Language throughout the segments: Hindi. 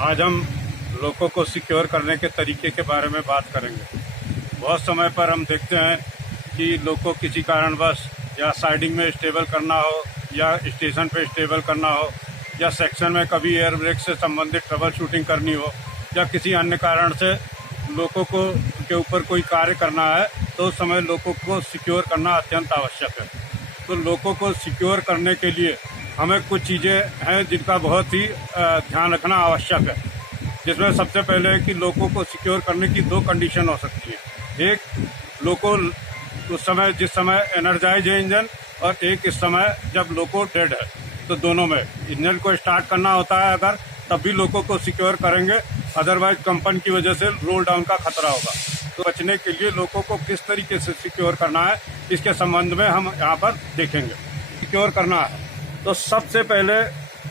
आज हम लोगों को सिक्योर करने के तरीके के बारे में बात करेंगे। बहुत समय पर हम देखते हैं कि लोग को किसी कारणवश या साइडिंग में स्टेबल करना हो या स्टेशन पे स्टेबल करना हो या सेक्शन में कभी एयर ब्रेक से संबंधित ट्रबल शूटिंग करनी हो या किसी अन्य कारण से लोगों को के ऊपर कोई कार्य करना है तो उस समय लोगों को सिक्योर करना अत्यंत आवश्यक है। तो लोगों को सिक्योर करने के लिए हमें कुछ चीज़ें हैं जिनका बहुत ही ध्यान रखना आवश्यक है, जिसमें सबसे पहले है कि लोगों को सिक्योर करने की दो कंडीशन हो सकती है। एक, लोगों उस समय जिस समय एनर्जाइज है इंजन, और एक इस समय जब लोको डेड है। तो दोनों में इंजन को स्टार्ट करना होता है अगर, तब भी लोगों को सिक्योर करेंगे, अदरवाइज कंपन की वजह से रोल डाउन का खतरा होगा। तो बचने के लिए लोगों को किस तरीके से सिक्योर करना है इसके संबंध में हम यहाँ पर देखेंगे। सिक्योर करना है तो सबसे पहले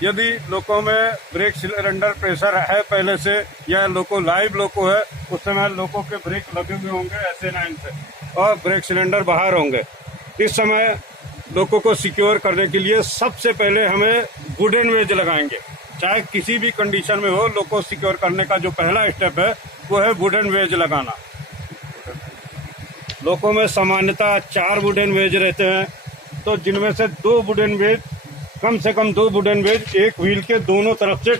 यदि लोको में ब्रेक सिलेंडर प्रेशर है पहले से या लोको लाइव लोको है, उस समय लोको के ब्रेक लगे हुए होंगे SA9 से और ब्रेक सिलेंडर बाहर होंगे। इस समय लोको को सिक्योर करने के लिए सबसे पहले हमें वुडन वेज लगाएंगे। चाहे किसी भी कंडीशन में हो, लोको सिक्योर करने का जो पहला स्टेप है वो है वुडन वेज लगाना। लोको में सामान्यतः 4 वुडन वेज रहते हैं, तो जिनमें से 2 वुडन वेज, कम से कम 2 वुडन वेज एक व्हील के दोनों तरफ से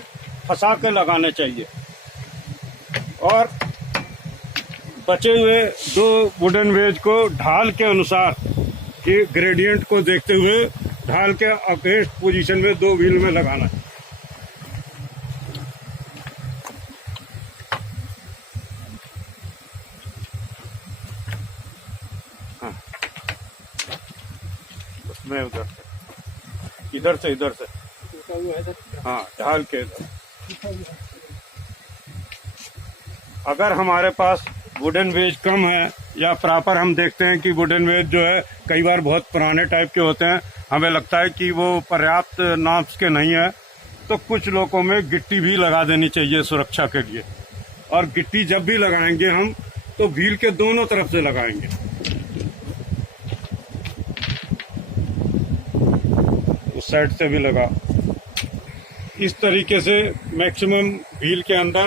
फंसा के लगाने चाहिए और बचे हुए 2 वुडन वेज को ढाल के अनुसार कि ग्रेडियंट को देखते हुए ढाल के अगेंस्ट पोजीशन में 2 व्हील में लगाना है। हाँ, उसमें उधर से इधर से हाँ, ढाल के अगर हमारे पास वुडन वेज कम है या प्रॉपर हम देखते हैं कि वुडन वेज जो है कई बार बहुत पुराने टाइप के होते हैं, हमें लगता है कि वो पर्याप्त नाप्स के नहीं है, तो कुछ लोगों में गिट्टी भी लगा देनी चाहिए सुरक्षा के लिए। और गिट्टी जब भी लगाएंगे हम तो व्हील के दोनों तरफ से लगाएंगे। उस साइड से भी लगा। इस तरीके से मैक्सिमम व्हील के अंदर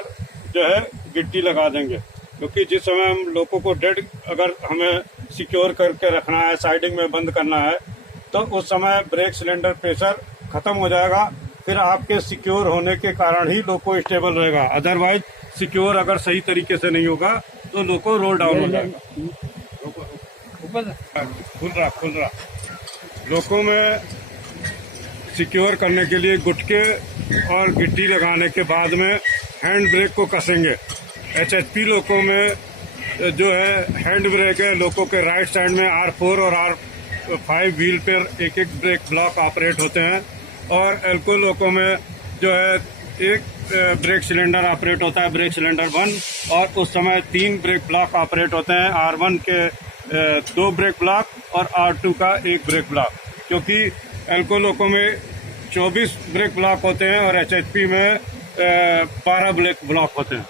जो है गिट्टी लगा देंगे, क्योंकि जिस समय हम लोगों को डेड अगर हमें सिक्योर करके रखना है, साइडिंग में बंद करना है, तो उस समय ब्रेक सिलेंडर प्रेशर खत्म हो जाएगा। फिर आपके सिक्योर होने के कारण ही लोको स्टेबल रहेगा, अदरवाइज सिक्योर अगर सही तरीके से नहीं होगा तो लोको रोल डाउन हो जाएगा। खुल रहा लोको में सिक्योर करने के लिए गुटके और गिट्टी लगाने के बाद में हैंड ब्रेक को कसेंगे। HHP लोको में जो है हैंड ब्रेक है, लोको के राइट साइड में R4 और R5 व्हील पर एक ब्रेक ब्लॉक ऑपरेट होते हैं, और एल्को लोको में जो है एक ब्रेक सिलेंडर ऑपरेट होता है, ब्रेक सिलेंडर 1, और उस समय 3 ब्रेक ब्लॉक ऑपरेट होते हैं, R1 के 2 ब्रेक ब्लॉक और R2 का 1 ब्रेक ब्लॉक। क्योंकि एल्को लोको में 24 ब्रेक ब्लॉक होते हैं और HHP में 12 ब्रेक ब्लॉक होते हैं।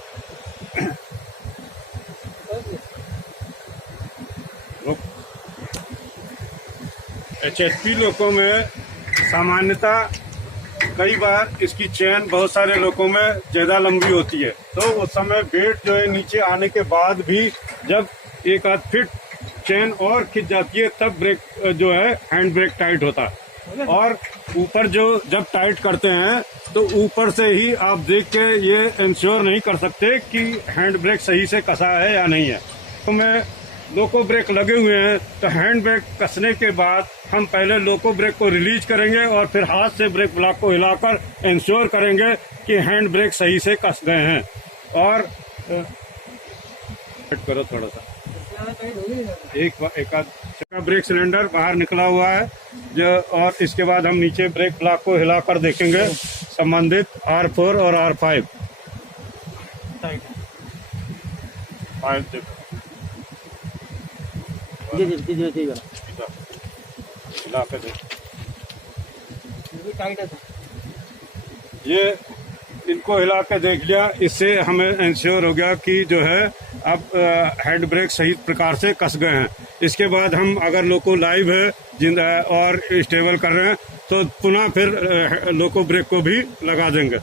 HHP लोको में सामान्यतः कई बार इसकी चेन बहुत सारे लोगों में ज्यादा लंबी होती है, तो उस समय वेट जो है नीचे आने के बाद भी जब 1 आध फीट चेन और खिंच जाती है तब ब्रेक जो है हैंड ब्रेक टाइट होता है। और ऊपर जो जब टाइट करते हैं तो ऊपर से ही आप देख के ये इंश्योर नहीं कर सकते कि हैंड ब्रेक सही से कसा है या नहीं है। तो मैं लोको ब्रेक लगे हुए हैं तो हैंड ब्रेक कसने के बाद हम पहले लोको ब्रेक को रिलीज करेंगे और फिर हाथ से ब्रेक ब्लॉक को हिलाकर इंश्योर करेंगे कि हैंड ब्रेक सही से कस गए हैं। और करो थोड़ा सा, एक ब्रेक सिलेंडर बाहर निकला हुआ है जो, और इसके बाद हम नीचे ब्रेक ब्लॉक को हिलाकर देखेंगे संबंधित R4 और R5। ये इनको हिला के देख लिया, इससे हमें इंश्योर हो गया कि जो है अब हैंड ब्रेक सही प्रकार से कस गए हैं। इसके बाद हम अगर लोको लाइव है और स्टेबल कर रहे हैं तो पुनः फिर लोको ब्रेक को भी लगा देंगे।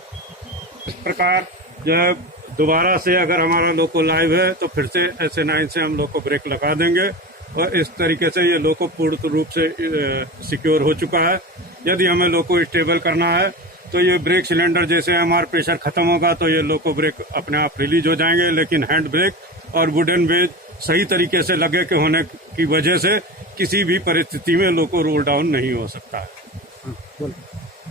इस प्रकार जो है दोबारा से अगर हमारा लोको लाइव है तो फिर से SA9 से हम लोको ब्रेक लगा देंगे और इस तरीके से ये लोको पूर्ण रूप से सिक्योर हो चुका है। यदि हमें लोको स्टेबल करना है तो ये ब्रेक सिलेंडर जैसे हमारा प्रेशर खत्म होगा तो ये लोको ब्रेक अपने आप रिलीज हो जाएंगे, लेकिन हैंड ब्रेक और वुडन वेज सही तरीके से लगे के होने की वजह से किसी भी परिस्थिति में लोको रोल डाउन नहीं हो सकता है।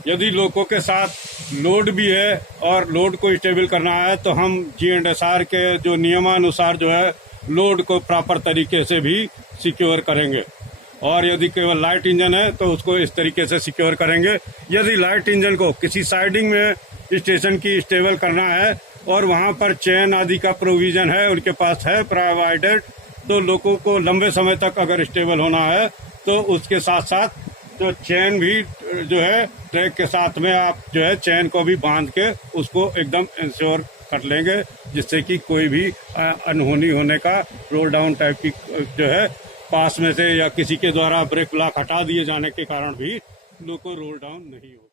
यदि लोको के साथ लोड भी है और लोड को स्टेबल करना है तो हम G&SR के जो नियमानुसार जो है लोड को प्रॉपर तरीके से भी सिक्योर करेंगे। और यदि केवल लाइट इंजन है तो उसको इस तरीके से सिक्योर करेंगे। यदि लाइट इंजन को किसी साइडिंग में स्टेशन की स्टेबल करना है और वहां पर चेन आदि का प्रोविजन है, उनके पास है प्रोवाइडेड, तो लोगों को लंबे समय तक अगर स्टेबल होना है तो उसके साथ साथ जो चेन भी जो है ट्रैक के साथ में आप जो है चेन को भी बांध के उसको एकदम इंश्योर कर लेंगे, जिससे कि कोई भी अनहोनी होने का रोल डाउन टाइप की जो है पास में से या किसी के द्वारा ब्रेक ब्लॉक हटा दिए जाने के कारण भी लोको रोल डाउन नहीं हो।